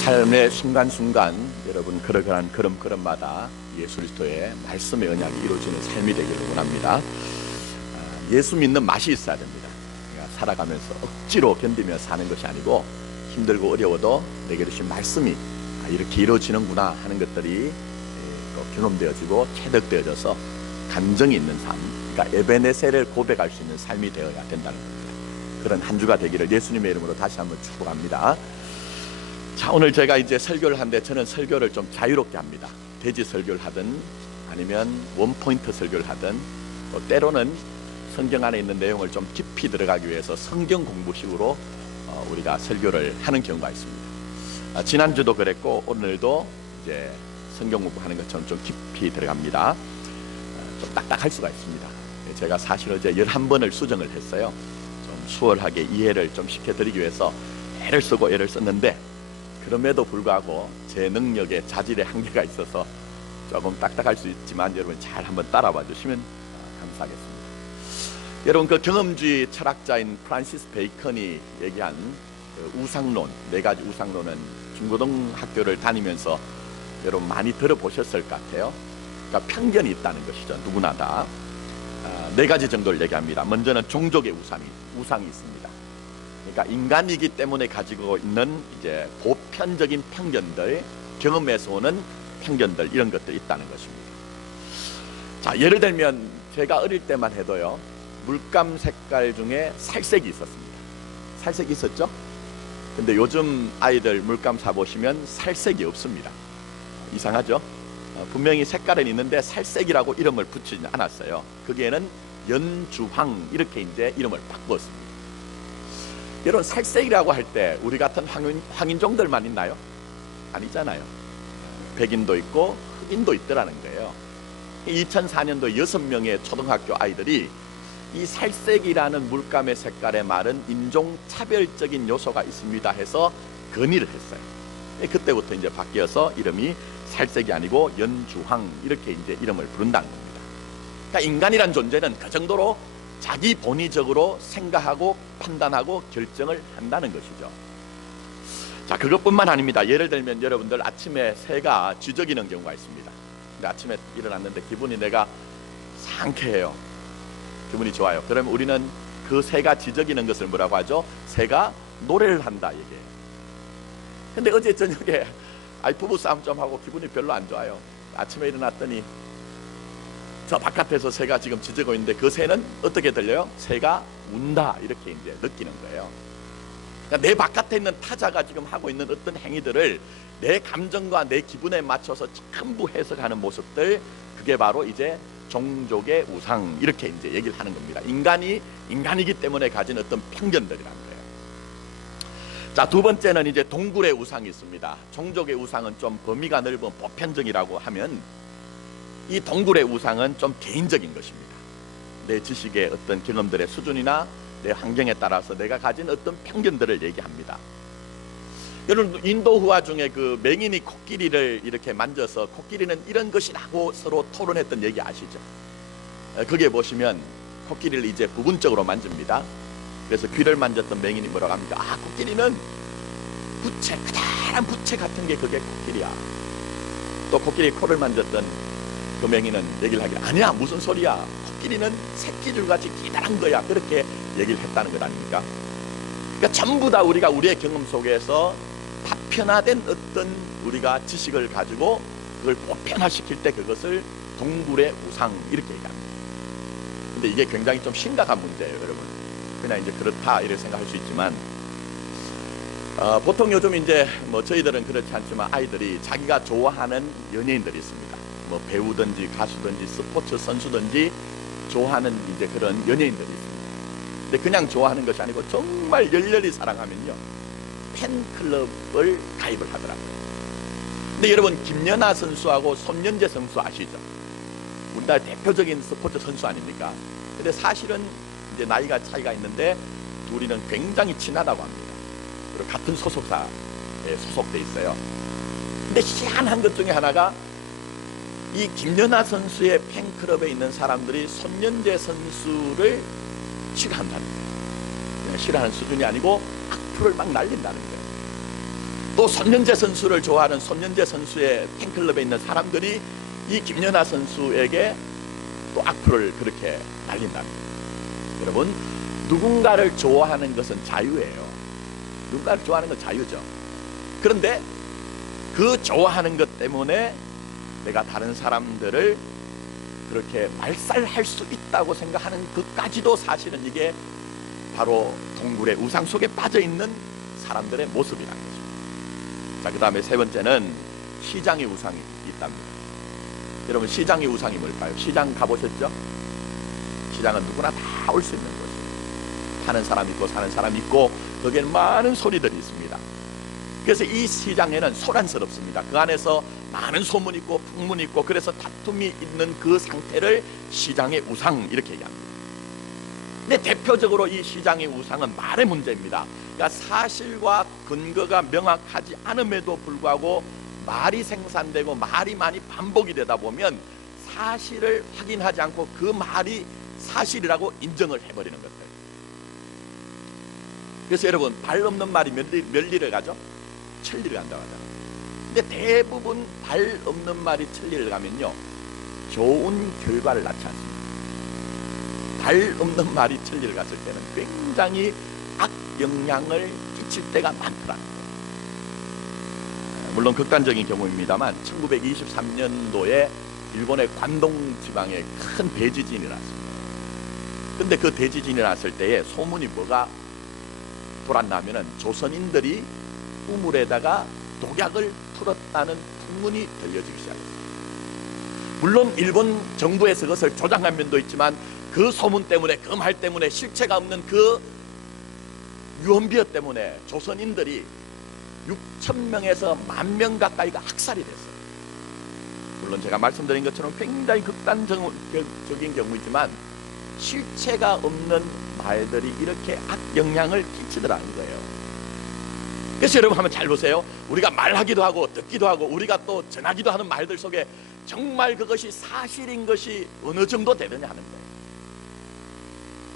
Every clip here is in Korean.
삶의 순간순간 여러분 그러한 걸음걸음마다 예수 그리스도의 말씀의 언약이 이루어지는 삶이 되기를 원합니다. 예수 믿는 맛이 있어야 됩니다. 그러니까 살아가면서 억지로 견디며 사는 것이 아니고 힘들고 어려워도 내게 주신 말씀이 이렇게 이루어지는구나 하는 것들이 경험되어지고 체득되어져서 감정이 있는 삶, 그러니까 에베네셀을 고백할 수 있는 삶이 되어야 된다는 겁니다. 그런 한 주가 되기를 예수님의 이름으로 다시 한번 축복합니다. 자, 오늘 제가 이제 설교를 하는데 저는 설교를 좀 자유롭게 합니다. 대지 설교를 하든 아니면 원포인트 설교를 하든 또 때로는 성경 안에 있는 내용을 좀 깊이 들어가기 위해서 성경 공부식으로 우리가 설교를 하는 경우가 있습니다. 지난주도 그랬고 오늘도 이제 성경 공부하는 것처럼 좀 깊이 들어갑니다. 좀 딱딱할 수가 있습니다. 제가 사실 어제 11번을 수정을 했어요. 좀 수월하게 이해를 좀 시켜드리기 위해서 애를 쓰고 애를 썼는데 그럼에도 불구하고 제 능력에 자질의 한계가 있어서 조금 딱딱할 수 있지만 여러분 잘 한번 따라와 주시면 감사하겠습니다. 여러분 그 경험주의 철학자인 프란시스 베이컨이 얘기한 그 우상론, 4가지 우상론은 중고등학교를 다니면서 여러분 많이 들어보셨을 것 같아요. 그러니까 편견이 있다는 것이죠. 누구나 다 4가지 정도를 얘기합니다. 먼저는 종족의 우상이 있습니다. 그러니까 인간이기 때문에 가지고 있는 이제 보편적인 편견들, 경험에서 오는 편견들, 이런 것들이 있다는 것입니다. 자, 예를 들면 제가 어릴 때만 해도요, 물감 색깔 중에 살색이 있었습니다. 살색이 있었죠? 근데 요즘 아이들 물감 사보시면 살색이 없습니다. 이상하죠? 분명히 색깔은 있는데 살색이라고 이름을 붙이지 않았어요. 거기에는 연주황 이렇게 이제 이름을 바꿨습니다. 여러분 살색이라고 할 때 우리 같은 황인종들만 있나요? 아니잖아요. 백인도 있고 흑인도 있더라는 거예요. 2004년도에 6명의 초등학교 아이들이 이 살색이라는 물감의 색깔의 말은 인종차별적인 요소가 있습니다 해서 건의를 했어요. 그때부터 이제 바뀌어서 이름이 살색이 아니고 연주황 이렇게 이제 이름을 부른다는 겁니다. 그러니까 인간이란 존재는 그 정도로 자기 본의적으로 생각하고 판단하고 결정을 한다는 것이죠. 자, 그것뿐만 아닙니다. 예를 들면 여러분들 아침에 새가 쥐저기는 경우가 있습니다. 근데 아침에 일어났는데 기분이 내가 상쾌해요. 기분이 좋아요. 그러면 우리는 그 새가 쥐저기는 것을 뭐라고 하죠? 새가 노래를 한다 얘기해요. 근데 어제 저녁에 부부싸움 좀 하고 기분이 별로 안 좋아요. 아침에 일어났더니 저 바깥에서 새가 지금 짖고 있는데 그 새는 어떻게 들려요? 새가 운다 이렇게 이제 느끼는 거예요. 그러니까 내 바깥에 있는 타자가 지금 하고 있는 어떤 행위들을 내 감정과 내 기분에 맞춰서 전부 해석하는 모습들, 그게 바로 이제 종족의 우상 이렇게 이제 얘기를 하는 겁니다. 인간이 인간이기 때문에 가진 어떤 편견들이라는 거예요. 자, 두 번째는 이제 동굴의 우상이 있습니다. 종족의 우상은 좀 범위가 넓은 보편적이라고 하면 이 동굴의 우상은 좀 개인적인 것입니다. 내 지식의 어떤 경험들의 수준이나 내 환경에 따라서 내가 가진 어떤 편견들을 얘기합니다. 여러분 인도 후화 중에 그 맹인이 코끼리를 이렇게 만져서 코끼리는 이런 것이라고 서로 토론했던 얘기 아시죠? 거기에 보시면 코끼리를 이제 부분적으로 만집니다. 그래서 귀를 만졌던 맹인이 뭐라고 합니까? 코끼리는 부채, 커다란 부채 같은 게 그게 코끼리야. 또 코끼리 코를 만졌던 그 맹인은 얘기를 하길, 아니야 무슨 소리야, 코끼리는 새끼줄같이 기다란 거야, 그렇게 얘기를 했다는 것 아닙니까? 그러니까 전부 다 우리가 우리의 경험 속에서 다편화된 어떤 우리가 지식을 가지고 그걸 보편화시킬 때 그것을 동굴의 우상 이렇게 얘기합니다. 근데 이게 굉장히 좀 심각한 문제예요. 여러분 그냥 이제 그렇다 이렇게 생각할 수 있지만 보통 요즘 이제 뭐 저희들은 그렇지 않지만 아이들이 자기가 좋아하는 연예인들이 있습니다. 뭐 배우든지 가수든지 스포츠 선수든지 좋아하는 이제 그런 연예인들이 있습니다. 근데 그냥 좋아하는 것이 아니고 정말 열렬히 사랑하면요 팬클럽을 가입을 하더라고요. 근데 여러분 김연아 선수하고 손연재 선수 아시죠? 우리나라 대표적인 스포츠 선수 아닙니까? 근데 사실은 이제 나이가 차이가 있는데 둘이는 굉장히 친하다고 합니다. 그리고 같은 소속사에 소속돼 있어요. 근데 희한한 것 중에 하나가 이 김연아 선수의 팬클럽에 있는 사람들이 손연재 선수를 싫어한다는 거예요. 싫어하는 수준이 아니고 악플을 막 날린다는 거예요. 또 손현재 선수를 좋아하는 손현재 선수의 팬클럽에 있는 사람들이 이 김연아 선수에게 또 악플을 그렇게 날린답니다. 여러분, 누군가를 좋아하는 것은 자유예요. 누군가를 좋아하는 건 자유죠. 그런데 그 좋아하는 것 때문에 내가 다른 사람들을 그렇게 말살할 수 있다고 생각하는 것까지도 사실은 이게 바로 동굴의 우상 속에 빠져있는 사람들의 모습이라는 거죠. 자, 그 다음에 세 번째는 시장의 우상이 있답니다. 여러분, 시장의 우상이 뭘까요? 시장 가보셨죠? 시장은 누구나 다 올 수 있는 곳이에요. 파는 사람 있고 사는 사람 있고 거기에는 많은 소리들이 있습니다. 그래서 이 시장에는 소란스럽습니다. 그 안에서 많은 소문이 있고 풍문이 있고, 그래서 다툼이 있는 그 상태를 시장의 우상 이렇게 얘기합니다. 근데 대표적으로 이 시장의 우상은 말의 문제입니다. 그러니까 사실과 근거가 명확하지 않음에도 불구하고 말이 생산되고 말이 많이 반복이 되다 보면 사실을 확인하지 않고 그 말이 사실이라고 인정을 해버리는 것들. 그래서 여러분, 발 없는 말이 몇 리를 가죠? 천리를 간다고 하잖아요. 근데 대부분 발 없는 말이 천리를 가면요, 좋은 결과를 낳지 않습니다. 발 없는 말이 천리를 갔을 때는 굉장히 악영향을 끼칠 때가 많더라는 거예요. 물론 극단적인 경우입니다만 1923년도에 일본의 관동 지방에 큰 대지진이 났습니다. 근데 그 대지진이 났을 때에 소문이 뭐가 돌았냐면은 조선인들이 우물에다가 독약을 풀었다는 풍문이 들려지기 시작했습니다. 물론 일본 정부에서 그것을 조장한 면도 있지만 그 소문 때문에, 그 말 때문에, 실체가 없는 그 유언비어 때문에 조선인들이 6,000명에서 10,000명 가까이가 학살이 됐어요. 물론 제가 말씀드린 것처럼 굉장히 극단적인 경우이지만 실체가 없는 말들이 이렇게 악영향을 끼치더라는 거예요. 그래서 여러분 한번 잘 보세요. 우리가 말하기도 하고 듣기도 하고 우리가 또 전하기도 하는 말들 속에 정말 그것이 사실인 것이 어느 정도 되느냐 하는 거예요.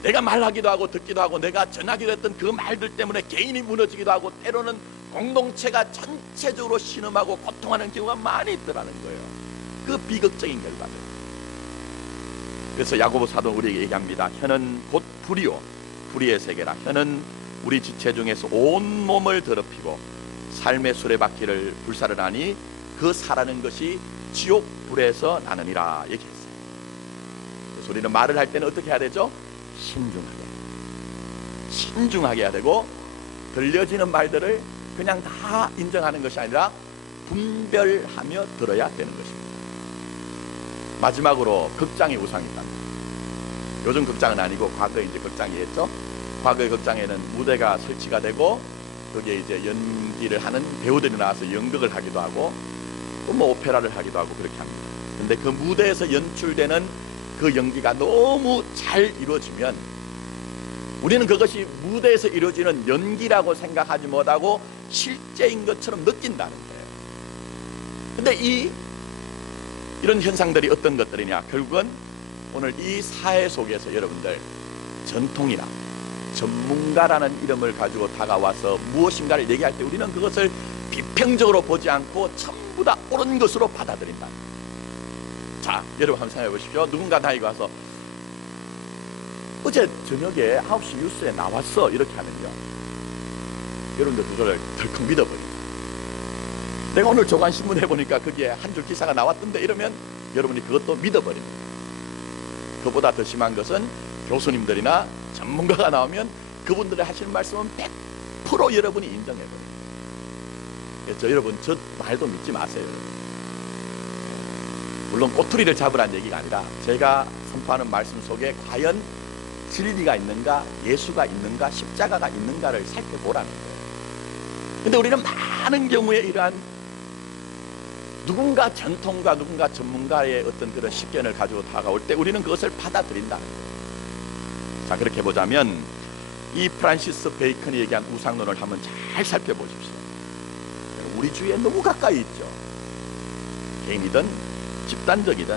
내가 말하기도 하고 듣기도 하고 내가 전하기도 했던 그 말들 때문에 개인이 무너지기도 하고 때로는 공동체가 전체적으로 신음하고 고통하는 경우가 많이 있더라는 거예요. 그 비극적인 결과들. 그래서 야고보 사도는 우리에게 얘기합니다. 혀는 곧 불이요 불의의 세계라. 혀는 우리 지체 중에서 온 몸을 더럽히고 삶의 수레바퀴를 불사르나니 그 사라는 것이 지옥 불에서 나느니라 얘기했어요. 그래서 우리는 말을 할 때는 어떻게 해야 되죠? 신중하게 해야 되고, 들려지는 말들을 그냥 다 인정하는 것이 아니라 분별하며 들어야 되는 것입니다. 마지막으로 극장의 우상이 있답니다. 요즘 극장은 아니고 과거에 이제 극장이었죠. 과거의 극장에는 무대가 설치가 되고 거기에 이제 연기를 하는 배우들이 나와서 연극을 하기도 하고 또 뭐 오페라를 하기도 하고 그렇게 합니다. 근데 그 무대에서 연출되는 그 연기가 너무 잘 이루어지면 우리는 그것이 무대에서 이루어지는 연기라고 생각하지 못하고 실제인 것처럼 느낀다는 거예요. 근데 이런 현상들이 어떤 것들이냐? 결국은 오늘 이 사회 속에서 여러분들 전통이나 전문가라는 이름을 가지고 다가와서 무엇인가를 얘기할 때 우리는 그것을 비평적으로 보지 않고 전부 다 옳은 것으로 받아들인다. 자, 여러분 한번 생각해 보십시오. 누군가 나에게 와서 어제 저녁에 9시 뉴스에 나왔어 이렇게 하면요, 여러분들 그거를 덜컥 믿어버립니다. 내가 오늘 조간신문 해보니까 거기에 한 줄 기사가 나왔던데 이러면 여러분이 그것도 믿어버립니다. 그보다 더 심한 것은 교수님들이나 전문가가 나오면 그분들의 하시는 말씀은 100% 여러분이 인정해버립니다. 그래서 여러분 저 말도 믿지 마세요. 물론 꼬투리를 잡으라는 얘기가 아니라 제가 선포하는 말씀 속에 과연 진리가 있는가, 예수가 있는가, 십자가가 있는가를 살펴보라는 거예요. 근데 우리는 많은 경우에 이러한 누군가 전통가 누군가 전문가의 어떤 그런 식견을 가지고 다가올 때 우리는 그것을 받아들인다는 거예요. 자, 그렇게 보자면 이 프란시스 베이컨이 얘기한 우상론을 한번 잘 살펴보십시오. 우리 주위에 너무 가까이 있죠. 개인이든 집단적이든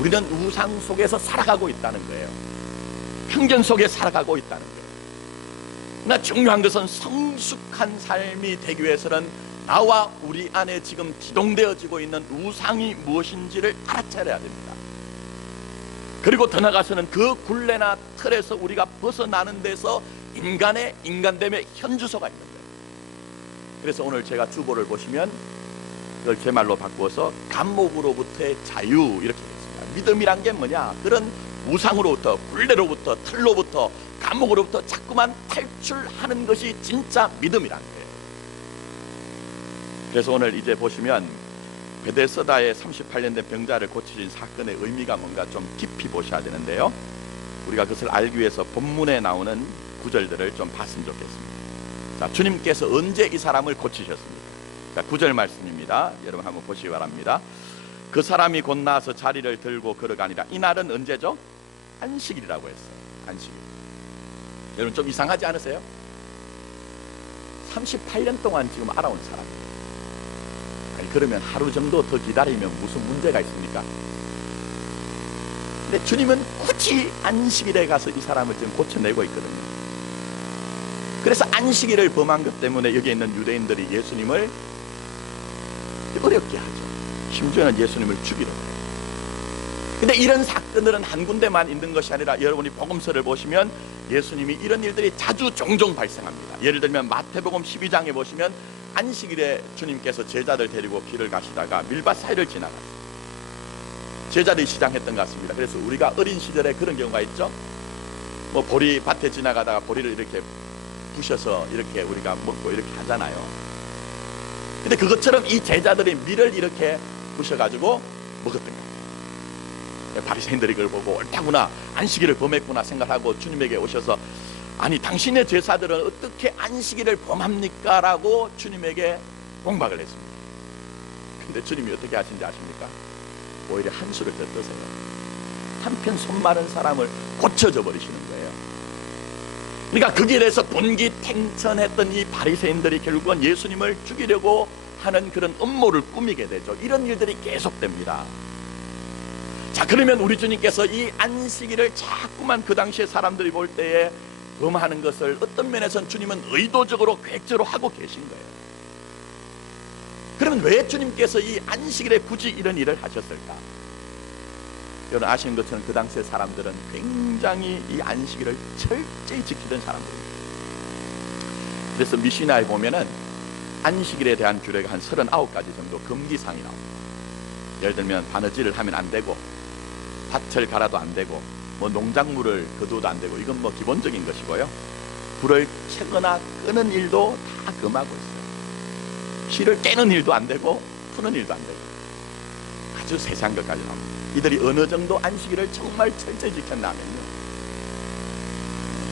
우리는 우상 속에서 살아가고 있다는 거예요. 편견 속에 살아가고 있다는 거예요. 그러나 중요한 것은 성숙한 삶이 되기 위해서는 나와 우리 안에 지금 기동되어지고 있는 우상이 무엇인지를 알아차려야 됩니다. 그리고 더 나아가서는 그 굴레나 틀에서 우리가 벗어나는 데서 인간의 인간됨의 현주소가 있는 거예요. 그래서 오늘 제가 주보를 보시면 그걸 제 말로 바꾸어서 감목으로부터의 자유 이렇게 했습니다. 믿음이란 게 뭐냐? 그런 우상으로부터, 굴레로부터, 틀로부터, 감옥으로부터 자꾸만 탈출하는 것이 진짜 믿음이란 거예요. 그래서 오늘 이제 보시면 베데스다의 38년 된 병자를 고치신 사건의 의미가 뭔가 좀 깊이 보셔야 되는데요, 우리가 그것을 알기 위해서 본문에 나오는 구절들을 좀 봤으면 좋겠습니다. 자, 주님께서 언제 이 사람을 고치셨습니까? 자, 9절 말씀입니다. 여러분 한번 보시기 바랍니다. 그 사람이 곧 나와서 자리를 들고 걸어가니라. 이날은 언제죠? 안식일이라고 했어요. 안식일. 여러분 좀 이상하지 않으세요? 38년 동안 지금 알아온 사람이에요. 아니, 그러면 하루 정도 더 기다리면 무슨 문제가 있습니까? 근데 주님은 굳이 안식일에 가서 이 사람을 지금 고쳐내고 있거든요. 그래서 안식일을 범한 것 때문에 여기 있는 유대인들이 예수님을 어렵게 하죠. 심지어는 예수님을 죽이려고 해요. 근데 이런 사건들은 한 군데만 있는 것이 아니라 여러분이 복음서를 보시면 예수님이 이런 일들이 자주 종종 발생합니다. 예를 들면 마태복음 12장에 보시면 안식일에 주님께서 제자들 데리고 길을 가시다가 밀밭 사이를 지나가요. 제자들이 시장했던 것 같습니다. 그래서 우리가 어린 시절에 그런 경우가 있죠. 뭐 보리 밭에 지나가다가 보리를 이렇게 부셔서 이렇게 우리가 먹고 이렇게 하잖아요. 근데 그것처럼 이 제자들이 밀을 이렇게 부셔가지고 먹었던 거예요. 바리새인들이 그걸 보고 옳다구나, 안식일을 범했구나 생각하고 주님에게 오셔서 아니 당신의 제사들은 어떻게 안식일을 범합니까? 라고 주님에게 공박을 했습니다. 근데 주님이 어떻게 하신지 아십니까? 오히려 한 수를 더 떠세요. 한편 손 마른 사람을 고쳐줘 버리시는 거예요. 그러니까 그 길에서 분기탱천했던 이 바리새인들이 결국은 예수님을 죽이려고 하는 그런 음모를 꾸미게 되죠. 이런 일들이 계속됩니다. 자, 그러면 우리 주님께서 이 안식일을 자꾸만 그 당시에 사람들이 볼 때에 범하는 것을 어떤 면에서는 주님은 의도적으로 계획적으로 하고 계신 거예요. 그러면 왜 주님께서 이 안식일에 굳이 이런 일을 하셨을까? 여러분 아시는 것처럼 그 당시에 사람들은 굉장히 이 안식일을 철저히 지키던 사람들입니다. 그래서 미시나에 보면은 안식일에 대한 규례가 한 39가지 정도 금기사항이 나옵니다. 예를 들면 바느질을 하면 안 되고, 밭을 갈아도 안 되고, 뭐 농작물을 거두어도 안 되고, 이건 뭐 기본적인 것이고요. 불을 켜거나 끄는 일도 다 금하고 있어요. 실을 깨는 일도 안 되고 푸는 일도 안 되고, 아주 세세한 것까지 나옵니다. 이들이 어느 정도 안식일을 정말 철저히 지켰냐면요,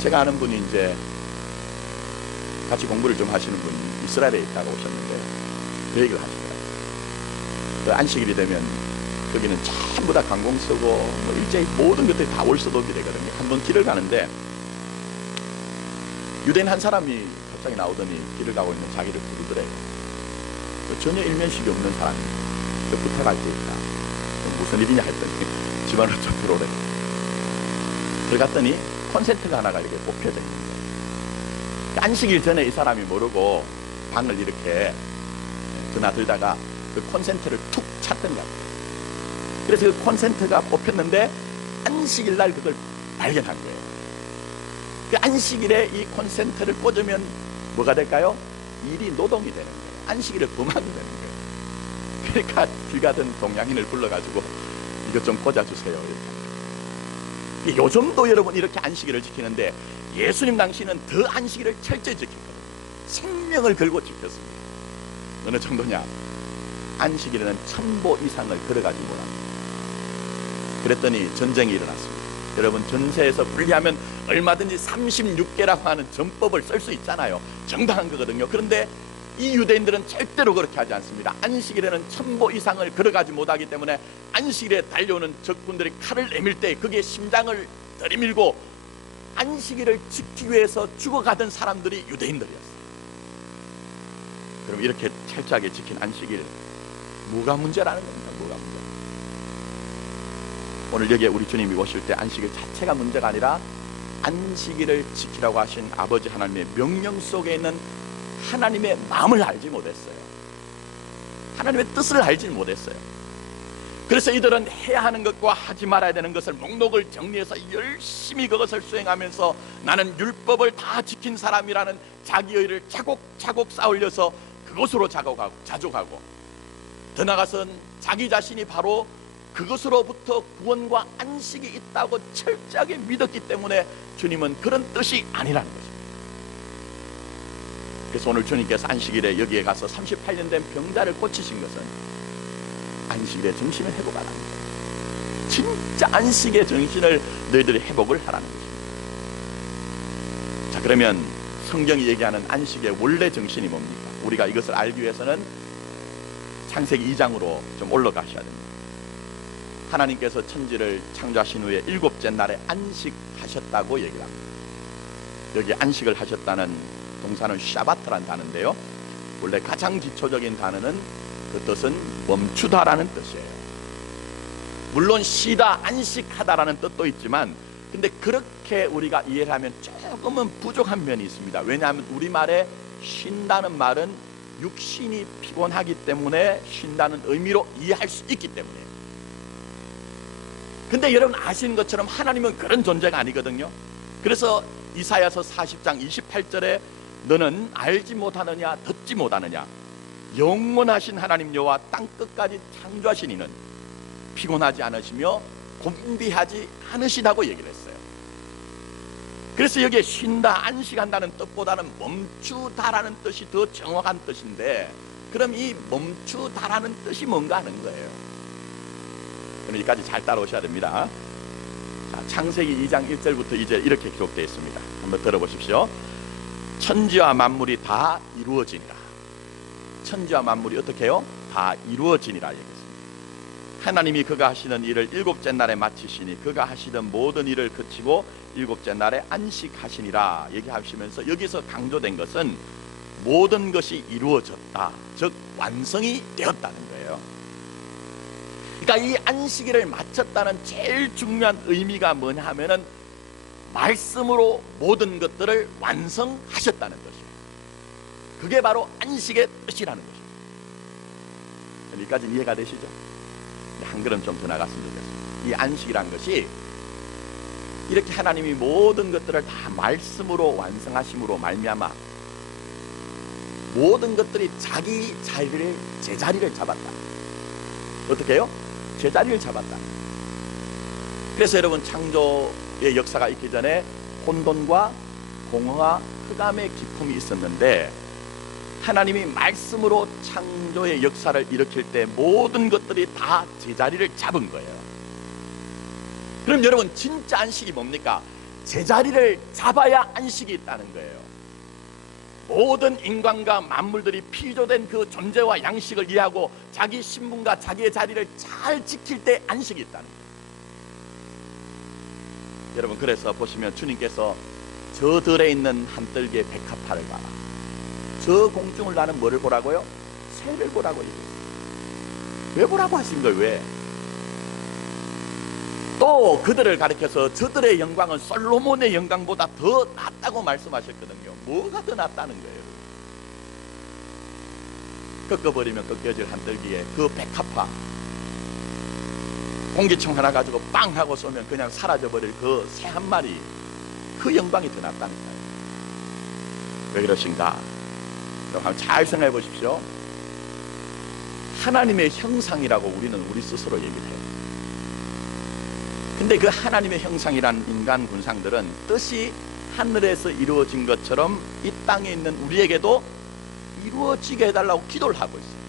제가 아는 분이 이제 같이 공부를 좀 하시는 분이 이스라엘에 있다가 오셨는데 그 얘기를 하시더라고요. 그 안식일이 되면 거기는 전부 다 관공서고 뭐 일제히 모든 것들이 다 월서독이 되거든요. 한번 길을 가는데 유대인 한 사람이 갑자기 나오더니 길을 가고 있는 자기를 부르더래요. 전혀 일면식이 없는 사람입니다. 부탁할 게 있다. 무슨 일이냐 했더니 집안으로 좀 들어오래. 들어갔더니 콘센트가 하나가 이렇게 뽑혀져 있는 거예요. 안식일 전에 이 사람이 모르고 방을 이렇게 드나들다가 그 콘센트를 툭 찼던 것 같아요. 그래서 그 콘센트가 뽑혔는데 안식일 날 그걸 발견한 거예요. 그 안식일에 이 콘센트를 꽂으면 뭐가 될까요? 일이 노동이 되는 거예요. 안식일을 범하게 되는 거예요. 그러니까 길 가던 동양인을 불러가지고 이것 좀 꽂아주세요. 이렇게. 요즘도 여러분 이렇게 안식일을 지키는데 예수님 당시는 더 안식일을 철저히 지켰거든요. 생명을 걸고 지켰습니다. 어느 정도냐? 안식일에는 1000보 이상을 걸어가지 못합니다. 그랬더니 전쟁이 일어났습니다. 여러분 전세에서 분리하면 얼마든지 36개라고 하는 전법을 쓸 수 있잖아요. 정당한 거거든요. 그런데 이 유대인들은 절대로 그렇게 하지 않습니다. 안식일에는 1000보 이상을 걸어가지 못하기 때문에 안식일에 달려오는 적군들이 칼을 내밀 때 그게 심장을 들이밀고 안식일을 지키기 위해서 죽어가던 사람들이 유대인들이었어요. 그럼 이렇게 철저하게 지킨 안식일, 뭐가 문제라는 겁니다. 뭐가 문제. 오늘 여기에 우리 주님이 오실 때 안식일 자체가 문제가 아니라 안식일을 지키라고 하신 아버지 하나님의 명령 속에 있는 하나님의 마음을 알지 못했어요. 하나님의 뜻을 알지 못했어요. 그래서 이들은 해야 하는 것과 하지 말아야 되는 것을 목록을 정리해서 열심히 그것을 수행하면서 나는 율법을 다 지킨 사람이라는 자기의를 차곡차곡 쌓으려서 그것으로 자족하고 더 나아가서는 자기 자신이 바로 그것으로부터 구원과 안식이 있다고 철저하게 믿었기 때문에 주님은 그런 뜻이 아니라는 것입니다. 그래서 오늘 주님께서 안식일에 여기에 가서 38년 된 병자를 고치신 것은 안식일의 정신을 회복하라는 거예요. 진짜 안식의 정신을 너희들이 회복을 하라는 것입니다. 자, 그러면 성경이 얘기하는 안식의 원래 정신이 뭡니까? 우리가 이것을 알기 위해서는 창세기 2장으로 좀 올라가셔야 됩니다. 하나님께서 천지를 창조하신 후에 일곱째 날에 안식하셨다고 얘기를 합니다. 여기 안식을 하셨다는 동사는 샤바트라는 단어인데요, 원래 가장 기초적인 단어는 그 뜻은 멈추다라는 뜻이에요. 물론 쉬다, 안식하다라는 뜻도 있지만 근데 그렇게 우리가 이해를 하면 조금은 부족한 면이 있습니다. 왜냐하면 우리말에 쉰다는 말은 육신이 피곤하기 때문에 쉰다는 의미로 이해할 수 있기 때문에. 근데 여러분 아시는 것처럼 하나님은 그런 존재가 아니거든요. 그래서 이사야서 40장 28절에 너는 알지 못하느냐 듣지 못하느냐, 영원하신 하나님 여호와 땅끝까지 창조하신 이는 피곤하지 않으시며 곤비하지 않으시다고 얘기를 했어요. 그래서 여기에 쉰다, 안식한다는 뜻보다는 멈추다라는 뜻이 더 정확한 뜻인데, 그럼 이 멈추다라는 뜻이 뭔가 하는 거예요. 여기까지 잘 따라오셔야 됩니다. 자, 창세기 2장 1절부터 2절 이렇게 기록되어 있습니다. 한번 들어보십시오. 천지와 만물이 다 이루어지니라. 천지와 만물이 어떻게 해요? 다 이루어지니라 얘기했습니다. 하나님이 그가 하시는 일을 일곱째 날에 마치시니 그가 하시던 모든 일을 그치고 일곱째 날에 안식하시니라 얘기하시면서 여기서 강조된 것은 모든 것이 이루어졌다, 즉 완성이 되었다는 거예요. 그러니까 이 안식일을 마쳤다는 제일 중요한 의미가 뭐냐 하면은 말씀으로 모든 것들을 완성하셨다는 것이에요. 그게 바로 안식의 뜻이라는 것입니다. 여기까지 이해가 되시죠? 한 걸음 좀 더 나갔으면 좋겠습니다. 이 안식이란 것이 이렇게 하나님이 모든 것들을 다 말씀으로 완성하심으로 말미암아 모든 것들이 자기 자리를, 제자리를 잡았다. 어떻게 해요? 제자리를 잡았다. 그래서 여러분 창조의 역사가 있기 전에 혼돈과 공허와 흑암의 기품이 있었는데 하나님이 말씀으로 창조의 역사를 일으킬 때 모든 것들이 다 제자리를 잡은 거예요. 그럼 여러분 진짜 안식이 뭡니까? 제자리를 잡아야 안식이 있다는 거예요. 모든 인간과 만물들이 피조된 그 존재와 양식을 이해하고 자기 신분과 자기의 자리를 잘 지킬 때 안식이 있다는 거예요. 여러분 그래서 보시면 주님께서 저 들에 있는 한뜰기의 백합화를 봐라, 저 공중을 나는 뭐를 보라고요? 새를 보라고 얘기해요. 왜 보라고 하신 거예요? 왜? 또 그들을 가리켜서 저들의 영광은 솔로몬의 영광보다 더 낫다고 말씀하셨거든요. 뭐가 더 낫다는 거예요? 꺾어버리면 꺾여질 한들기에 그 백합화, 공기총 하나 가지고 빵 하고 쏘면 그냥 사라져버릴 그 새 한 마리, 그 영광이 더 낫다는 거예요. 왜 그러신가? 한번 잘 생각해 보십시오. 하나님의 형상이라고 우리는 우리 스스로 얘기를 해요. 근데 그 하나님의 형상이란 인간 군상들은 뜻이 하늘에서 이루어진 것처럼 이 땅에 있는 우리에게도 이루어지게 해달라고 기도를 하고 있어요.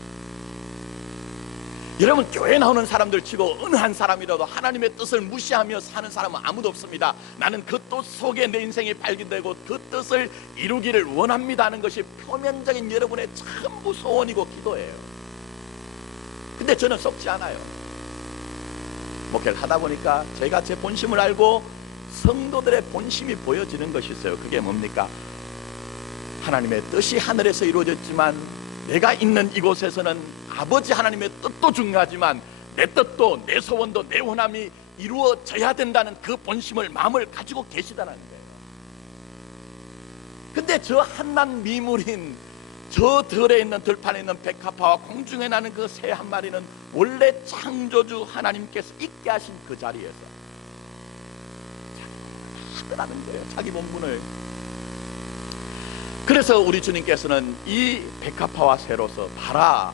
여러분 교회 나오는 사람들 치고 어느 한 사람이라도 하나님의 뜻을 무시하며 사는 사람은 아무도 없습니다. 나는 그 뜻 속에 내 인생이 발견되고 그 뜻을 이루기를 원합니다 하는 것이 표면적인 여러분의 전부 소원이고 기도예요. 근데 저는 썩지 않아요. 목회를 하다 보니까 제가 제 본심을 알고 성도들의 본심이 보여지는 것이 있어요. 그게 뭡니까? 하나님의 뜻이 하늘에서 이루어졌지만 내가 있는 이곳에서는 아버지 하나님의 뜻도 중요하지만 내 뜻도 내 소원도 내 원함이 이루어져야 된다는 그 본심을, 마음을 가지고 계시다는 거예요. 근데 저 한낱 미물인 저 들에 있는 들판에 있는 백합화와 공중에 나는 그 새 한 마리는 원래 창조주 하나님께서 있게 하신 그 자리에서 하더라는 거예요, 자기 본분을. 그래서 우리 주님께서는 이 백합화와 새로서 봐라,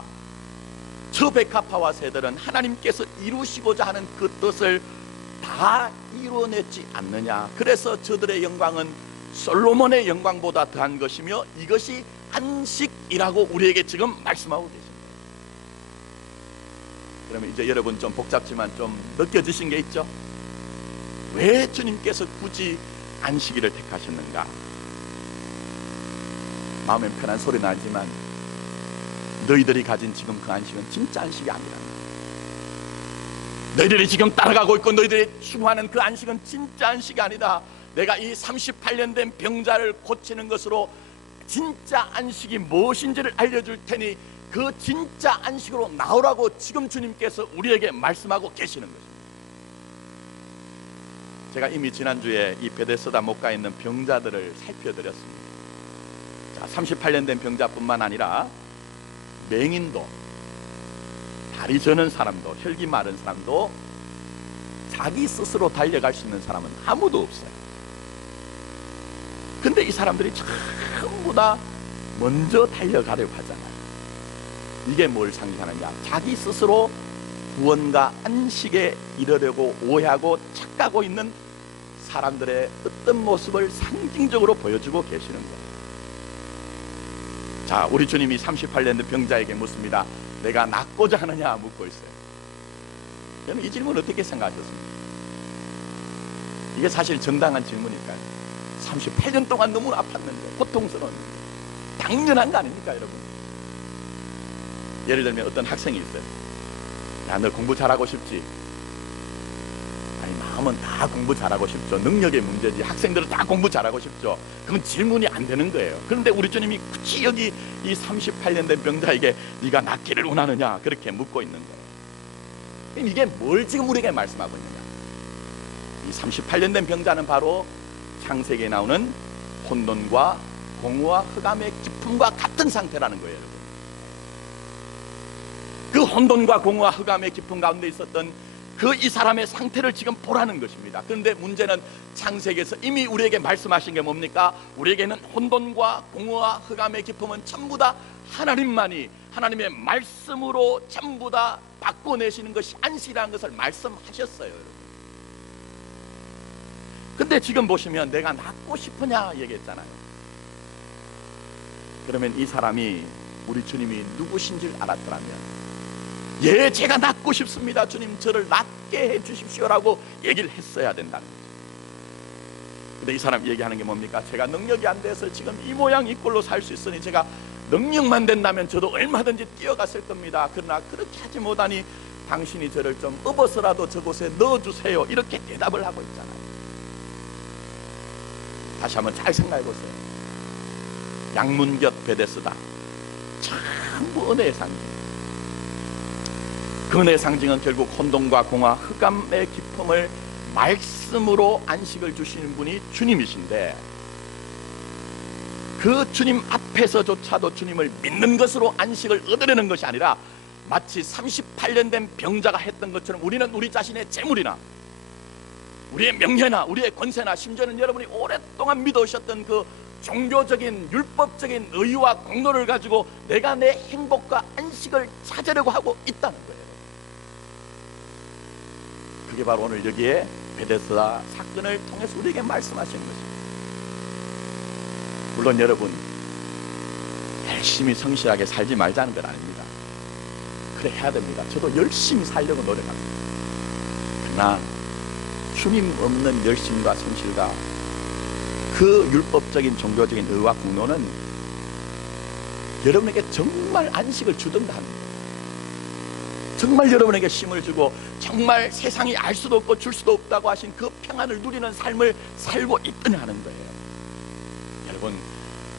저 백합화와 새들은 하나님께서 이루시고자 하는 그 뜻을 다 이루어냈지 않느냐. 그래서 저들의 영광은 솔로몬의 영광보다 더한 것이며 이것이 안식이라고 우리에게 지금 말씀하고 계십니다. 그러면 이제 여러분 좀 복잡지만 좀 느껴지신 게 있죠? 왜 주님께서 굳이 안식일을 택하셨는가? 마음엔 편한 소리 나지만 너희들이 가진 지금 그 안식은 진짜 안식이 아니라는 거예요. 너희들이 지금 따라가고 있고 너희들이 추구하는 그 안식은 진짜 안식이 아니다. 내가 이 38년 된 병자를 고치는 것으로 진짜 안식이 무엇인지를 알려줄 테니 그 진짜 안식으로 나오라고 지금 주님께서 우리에게 말씀하고 계시는 것입니다. 제가 이미 지난주에 이 베데스다 목가에 있는 병자들을 살펴드렸습니다. 자, 38년 된 병자뿐만 아니라 맹인도, 다리 저는 사람도, 혈기 마른 사람도, 자기 스스로 달려갈 수 있는 사람은 아무도 없어요. 근데 이 사람들이 전부 다 먼저 달려가려고 하잖아요. 이게 뭘 상징하느냐? 자기 스스로 구원과 안식에 이르려고 오해하고 착각하고 있는 사람들의 어떤 모습을 상징적으로 보여주고 계시는 거예요. 자, 우리 주님이 38년 된 병자에게 묻습니다. 내가 낫고자 하느냐 묻고 있어요. 여러분, 이 질문 어떻게 생각하셨습니까? 이게 사실 정당한 질문일까요? 38년 동안 너무 아팠는데, 고통스러운, 당연한 거 아닙니까, 여러분? 예를 들면 어떤 학생이 있어요. 야, 너 공부 잘하고 싶지? 아니, 마음은 다 공부 잘하고 싶죠. 능력의 문제지. 학생들은 다 공부 잘하고 싶죠. 그건 질문이 안 되는 거예요. 그런데 우리 주님이 굳이 여기 이 38년 된 병자에게 네가 낫기를 원하느냐 그렇게 묻고 있는 거예요. 그럼 이게 뭘 지금 우리에게 말씀하고 있느냐? 이 38년 된 병자는 바로 창세기에 나오는 혼돈과 공허와 흑암의 깊음과 같은 상태라는 거예요, 여러분. 그 혼돈과 공허와 흑암의 깊음 가운데 있었던 그 이 사람의 상태를 지금 보라는 것입니다. 그런데 문제는 창세기에서 이미 우리에게 말씀하신 게 뭡니까? 우리에게는 혼돈과 공허와 흑암의 깊음은 전부 다 하나님만이 하나님의 말씀으로 전부 다 바꿔내시는 것이 안식이라는 것을 말씀하셨어요, 여러분. 근데 지금 보시면 내가 낫고 싶으냐 얘기했잖아요. 그러면 이 사람이 우리 주님이 누구신지를 알았더라면, 예, 제가 낫고 싶습니다, 주님 저를 낫게 해주십시오라고 얘기를 했어야 된다는 거죠. 근데 이 사람 얘기하는 게 뭡니까? 제가 능력이 안 돼서 지금 이 모양 이 꼴로 살 수 있으니 제가 능력만 된다면 저도 얼마든지 뛰어갔을 겁니다. 그러나 그렇게 하지 못하니 당신이 저를 좀 업어서라도 저곳에 넣어주세요, 이렇게 대답을 하고 있잖아요. 다시 한번 잘 생각해 보세요. 양문곁 베데스다, 전부 은혜의 상징. 그 은혜의 상징은 결국 혼돈과 공허 흑암의 깊음을 말씀으로 안식을 주시는 분이 주님이신데, 그 주님 앞에서조차도 주님을 믿는 것으로 안식을 얻으려는 것이 아니라 마치 38년 된 병자가 했던 것처럼 우리는 우리 자신의 재물이나 우리의 명예나 우리의 권세나 심지어는 여러분이 오랫동안 믿어오셨던 그 종교적인 율법적인 의와 공로를 가지고 내가 내 행복과 안식을 찾으려고 하고 있다는 거예요. 그게 바로 오늘 여기에 베데스다 사건을 통해서 우리에게 말씀하시는 것입니다. 물론 여러분, 열심히 성실하게 살지 말자는 건 아닙니다. 그래, 해야 됩니다. 저도 열심히 살려고 노력합니다. 그러나 주님 없는 열심과 성실과 그 율법적인 종교적인 의와 공로는 여러분에게 정말 안식을 주든가 합니다. 정말 여러분에게 쉼을 주고 정말 세상이 알 수도 없고 줄 수도 없다고 하신 그 평안을 누리는 삶을 살고 있더냐 하는 거예요. 여러분,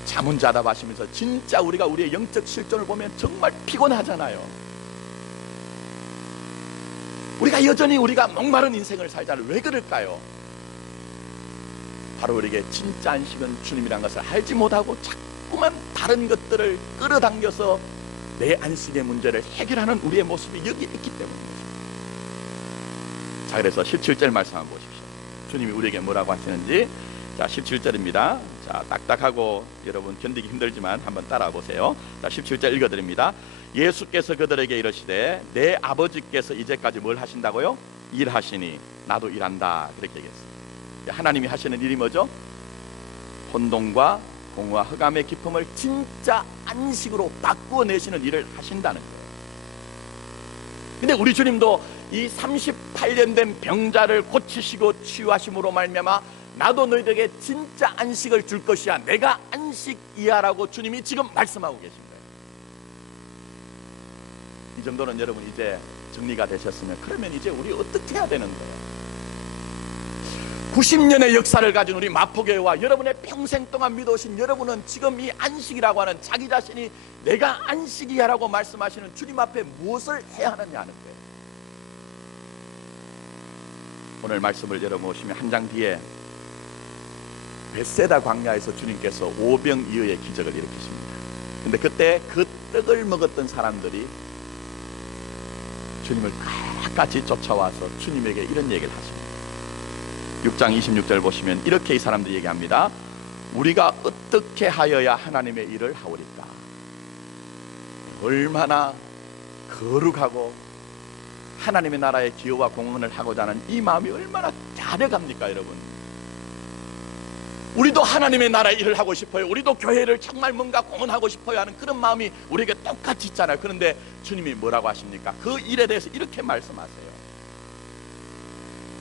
자문자답하시면서 진짜 우리가 우리의 영적 실존을 보면 정말 피곤하잖아요. 우리가 여전히 우리가 목마른 인생을 살잖아요. 왜 그럴까요? 바로 우리에게 진짜 안식은 주님이라는 것을 알지 못하고 자꾸만 다른 것들을 끌어당겨서 내 안식의 문제를 해결하는 우리의 모습이 여기 있기 때문입니다. 자, 그래서 17절 말씀 한번 보십시오. 주님이 우리에게 뭐라고 하시는지. 자, 17절입니다. 자, 딱딱하고 여러분 견디기 힘들지만 한번 따라와 보세요. 자, 17절 읽어드립니다. 예수께서 그들에게 이르시되 내 아버지께서 이제까지 뭘 하신다고요? 일하시니 나도 일한다. 그렇게 얘기했어요. 하나님이 하시는 일이 뭐죠? 혼돈과 공허와 흑암의 기쁨을 진짜 안식으로 바꾸어내시는 일을 하신다는 거예요. 근데 우리 주님도 이 38년 된 병자를 고치시고 치유하심으로 말미암아 나도 너희들에게 진짜 안식을 줄 것이야, 내가 안식이야 라고 주님이 지금 말씀하고 계신 거예요. 이 정도는 여러분 이제 정리가 되셨으면, 그러면 이제 우리 어떻게 해야 되는 거예요? 90년의 역사를 가진 우리 마포교회와 여러분의 평생 동안 믿어오신 여러분은 지금 이 안식이라고 하는 자기 자신이 내가 안식이야 라고 말씀하시는 주님 앞에 무엇을 해야 하느냐 하는 거예요. 오늘 말씀을 여러분 보시면 한 장 뒤에 벳세다 광야에서 주님께서 오병이어의 기적을 일으키십니다. 근데 그때 그 떡을 먹었던 사람들이 주님을 끝까지 쫓아와서 주님에게 이런 얘기를 하십니다. 6장 26절 보시면 이렇게 이 사람들이 얘기합니다. 우리가 어떻게 하여야 하나님의 일을 하오리까? 얼마나 거룩하고 하나님의 나라의 기여와 공헌을 하고자 하는 이 마음이 얼마나 가려갑니까 여러분? 우리도 하나님의 나라의 일을 하고 싶어요. 우리도 교회를 정말 뭔가 공헌하고 싶어요 하는 그런 마음이 우리에게 똑같이 있잖아요. 그런데 주님이 뭐라고 하십니까? 그 일에 대해서 이렇게 말씀하세요.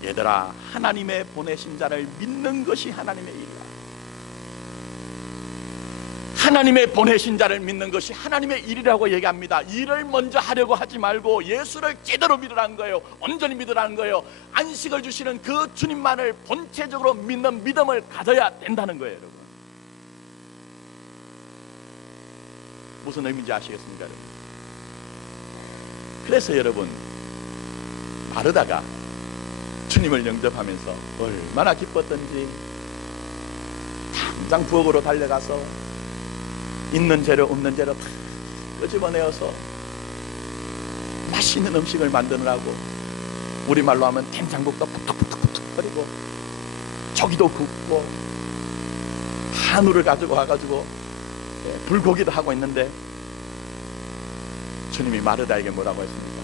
얘들아, 하나님의 보내신 자를 믿는 것이 하나님의 일이야. 하나님의 보내신 자를 믿는 것이 하나님의 일이라고 얘기합니다. 일을 먼저 하려고 하지 말고 예수를 제대로 믿으라는 거예요. 온전히 믿으라는 거예요. 안식을 주시는 그 주님만을 본체적으로 믿는 믿음을 가져야 된다는 거예요. 여러분, 무슨 의미인지 아시겠습니까? 여러분? 그래서 여러분, 마르다가 주님을 영접하면서 얼마나 기뻤던지 당장 부엌으로 달려가서 있는 재료 없는 재료 다 끄집어내어서 맛있는 음식을 만드느라고, 우리말로 하면 된장국도 푹툭푹툭 끓이고 조기도 굽고 한우를 가지고 와가지고 불고기도 하고 있는데 주님이 마르다에게 뭐라고 했습니까?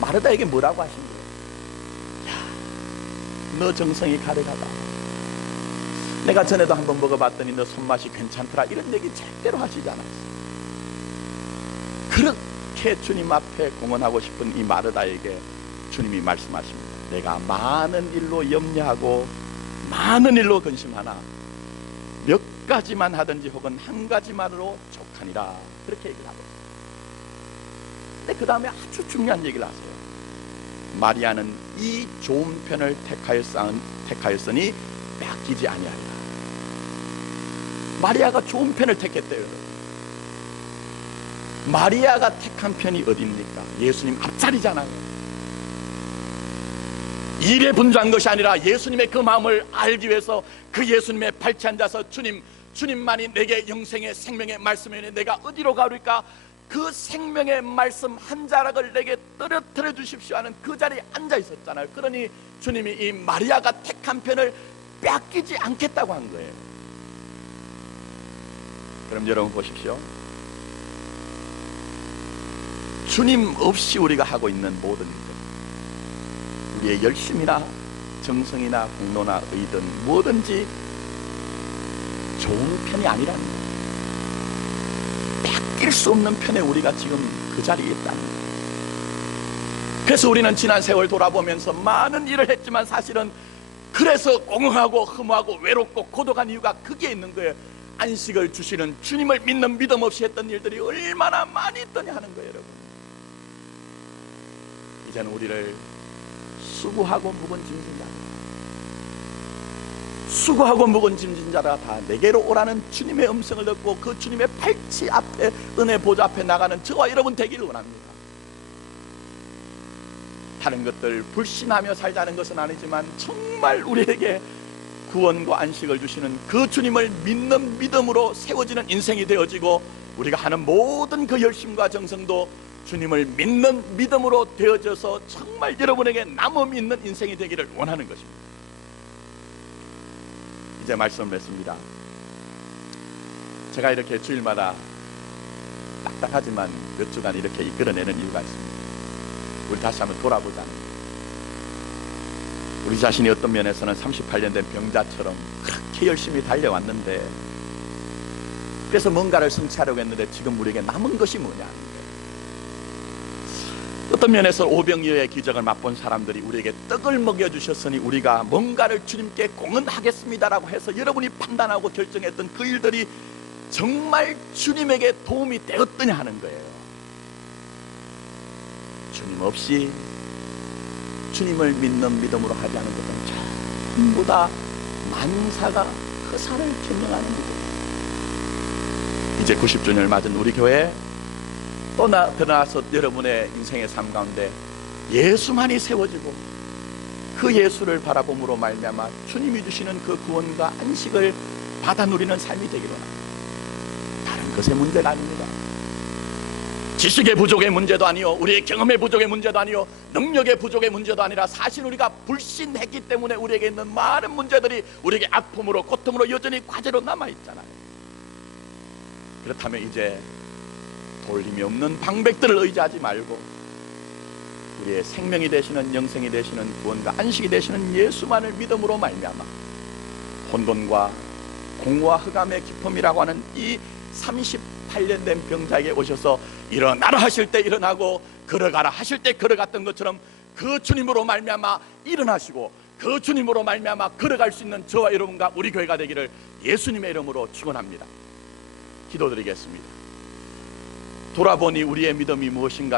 마르다에게 뭐라고 하신 거예요? 야, 너 정성이 가득하다. 내가 전에도 한번 먹어봤더니 너 손맛이 괜찮더라. 이런 얘기 절대로 하시지 않았어요. 그렇게 주님 앞에 공헌하고 싶은 이 마르다에게 주님이 말씀하십니다. 내가 많은 일로 염려하고 많은 일로 근심하나 몇 가지만 하든지 혹은 한 가지만으로 족하니라. 그렇게 얘기를 하고 있어요. 근데 그 다음에 아주 중요한 얘기를 하세요. 마리아는 이 좋은 편을 택하였으니 빼앗기지 아니하리라. 마리아가 좋은 편을 택했대요. 마리아가 택한 편이 어디입니까? 예수님 앞자리잖아요. 일에 분주한 것이 아니라 예수님의 그 마음을 알기 위해서 그 예수님의 발치 앉아서 주님만이 내게 영생의 생명의 말씀이니 내가 어디로 가리까? 그 생명의 말씀 한 자락을 내게 떨어뜨려 주십시오 하는 그 자리에 앉아 있었잖아요. 그러니 주님이 이 마리아가 택한 편을 빼앗기지 않겠다고 한 거예요. 그럼 여러분 보십시오. 주님 없이 우리가 하고 있는 모든 일들, 우리의 열심이나 정성이나 공로나 의든 뭐든지 좋은 편이 아니라는 거예요. 뺏길 수 없는 편에 우리가 지금 그 자리에 있다는 거예요. 그래서 우리는 지난 세월 돌아보면서 많은 일을 했지만 사실은 그래서 공허하고 허무하고 외롭고 고독한 이유가 그게 있는 거예요. 안식을 주시는 주님을 믿는 믿음 없이 했던 일들이 얼마나 많이 있더냐 하는 거예요. 여러분, 이제는 우리를 수고하고 무거운 짐진 자라 다 내게로 오라는 주님의 음성을 듣고 그 주님의 팔치 앞에 은혜 보좌 앞에 나가는 저와 여러분 되기를 원합니다. 다른 것들 불신하며 살자는 것은 아니지만 정말 우리에게 구원과 안식을 주시는 그 주님을 믿는 믿음으로 세워지는 인생이 되어지고, 우리가 하는 모든 그 열심과 정성도 주님을 믿는 믿음으로 되어져서 정말 여러분에게 남음 있는 인생이 되기를 원하는 것입니다. 이제 말씀을 했습니다. 제가 이렇게 주일마다 딱딱하지만 몇 주간 이렇게 이끌어내는 이유가 있습니다. 우리 다시 한번 돌아보자는 거예요. 우리 자신이 어떤 면에서는 38년 된 병자처럼 그렇게 열심히 달려왔는데, 그래서 뭔가를 성취하려고 했는데 지금 우리에게 남은 것이 뭐냐. 어떤 면에서 오병이어의 기적을 맛본 사람들이 우리에게 떡을 먹여주셨으니 우리가 뭔가를 주님께 공헌하겠습니다라고 해서 여러분이 판단하고 결정했던 그 일들이 정말 주님에게 도움이 되었더냐 하는 거예요. 주님 없이 주님을 믿는 믿음으로 하지 않은 것은 전부 다 만사가 허사를 견명하는 일이에요. 이제 90주년을 맞은 우리 교회 드러나서 여러분의 인생의 삶 가운데 예수만이 세워지고 그 예수를 바라봄으로 말미암아 주님이 주시는 그 구원과 안식을 받아 누리는 삶이 되기를 원합니다. 다른 것의 문제가 아닙니다. 지식의 부족의 문제도 아니요, 우리의 경험의 부족의 문제도 아니요, 능력의 부족의 문제도 아니라 사실 우리가 불신했기 때문에 우리에게 있는 많은 문제들이 우리에게 아픔으로 고통으로 여전히 과제로 남아있잖아요. 그렇다면 이제 돌림이 없는 방백들을 의지하지 말고 우리의 생명이 되시는, 영생이 되시는, 구원과 안식이 되시는 예수만을 믿음으로 말미암아 혼돈과 공허와 흑암의 기쁨이라고 하는 이 38년 된 병자에게 오셔서 일어나라 하실 때 일어나고 걸어가라 하실 때 걸어갔던 것처럼 그 주님으로 말미암아 일어나시고 그 주님으로 말미암아 걸어갈 수 있는 저와 여러분과 우리 교회가 되기를 예수님의 이름으로 축원합니다. 기도드리겠습니다. 돌아보니 우리의 믿음이 무엇인가?